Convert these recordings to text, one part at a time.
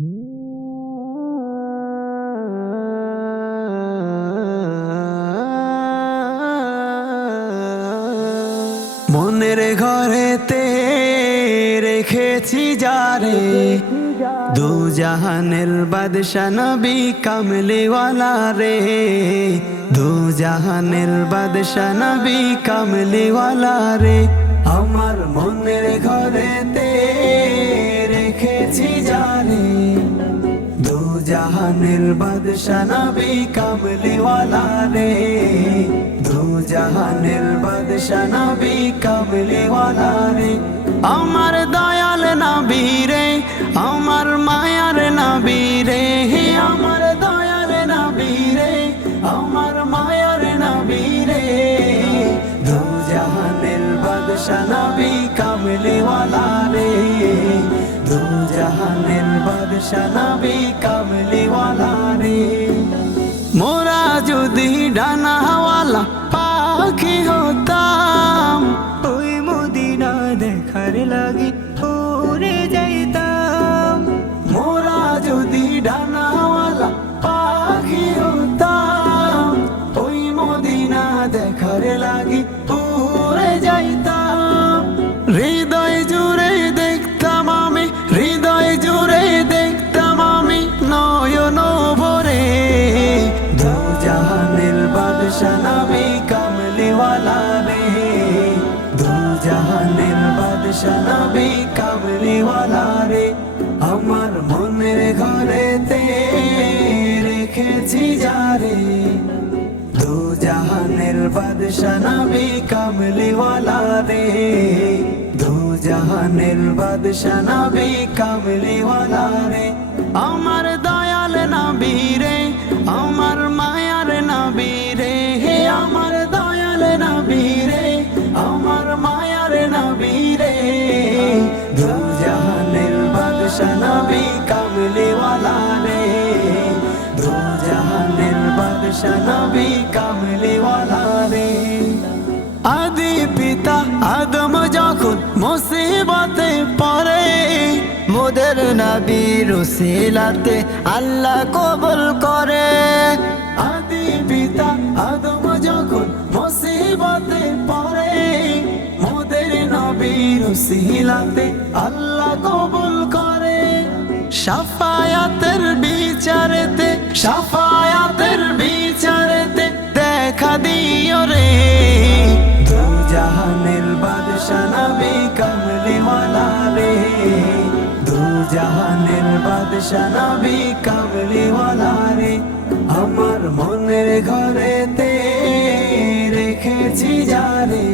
মনের ঘরেতে রেখেছি যারে, দু জাহানের বাদশা নবী কামলিওয়ালা রে, দু জাহানের বাদশা নবী কামলিওয়ালা রে। আমার মনের ঘরেতে রেখেছি যারে, দু জাহানের বাদশা নবী কামলিওয়ালা রে, দু জাহানের বাদশা নবী কামলিওয়ালা রে। আমার দয়াল নবী রে, আমার মায়ার নবী রে, আমার দয়াল নবী রে, আমার মায়ার নবী রে, দু জাহানের বাদশা নবী কামলিওয়ালা রে, দু জাহানের বাদশা নবী কামলিওয়ালা রে। মোরা যদি ডানাওয়ালা পাখি হতাম, ওই মদিনা দেখার লাগি উড়ে যাইতাম। মোরা যদি ডানাওয়ালা পাখি হতাম, ওই মদিনা দেখার লাগি উড়ে যাইতাম। হৃদয় জুড়ে দেখতাম আমি, হৃদয় জুড়ে দেখতাম আমি নয়ন ভরে, দু জাহানের বাদশা নবী কামলিওয়ালা রে, দু জাহানের বাদশা নবী কামলিওয়ালা রে। আমার মনের ঘরেতে রেখেছি যারে, দু জাহানের বাদশা নবী কামলিওয়ালা রে, দু জাহানের বাদশা নবী কামলিওয়ালা রে। আমার দয়াল নবী রে, আমার মায়ার নবী রে, আমার দয়াল নবী রে, আমার মায়ার নবী রে, দু জাহানের বাদশা নবী কামলিওয়ালা রে, দু জাহানের বাদশা নবী কামলিওয়ালা রে। আদি পিতা আদম যখন মুসিবতে পড়ে, মোদের নবীর উসিলাতে আল্লাহ কবুল করে। আদি পিতা আদম যখন মুসিবতে পড়ে, মোদের নবীর উসিলাতে আল্লাহ কবুল করে। শাফায়াতের বিচারেতে, শাফায়াতের বিচারেতে দেখা দিও রে, দু জাহানের বাদশা নবী কামলিওয়ালা রে, দু জাহানের বাদশা নবী কামলিওয়ালা রে। আমার মনের ঘরেতে রেখেছি যারে,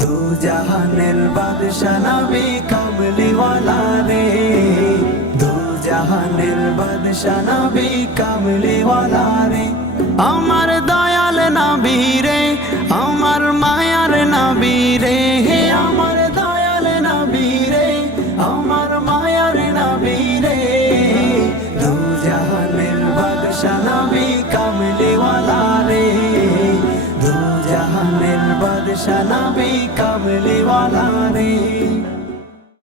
দু জাহানের বাদশা নবী কামলিওয়ালা রে, দু জাহানের বাদশা নবী কামলিওয়ালা রে। আমার দয়াল নবী রে, আমার মায়ার নবী রে, আমার দয়াল নবী রে, আমার মায়ার নবী রে, দু জাহানের বাদশা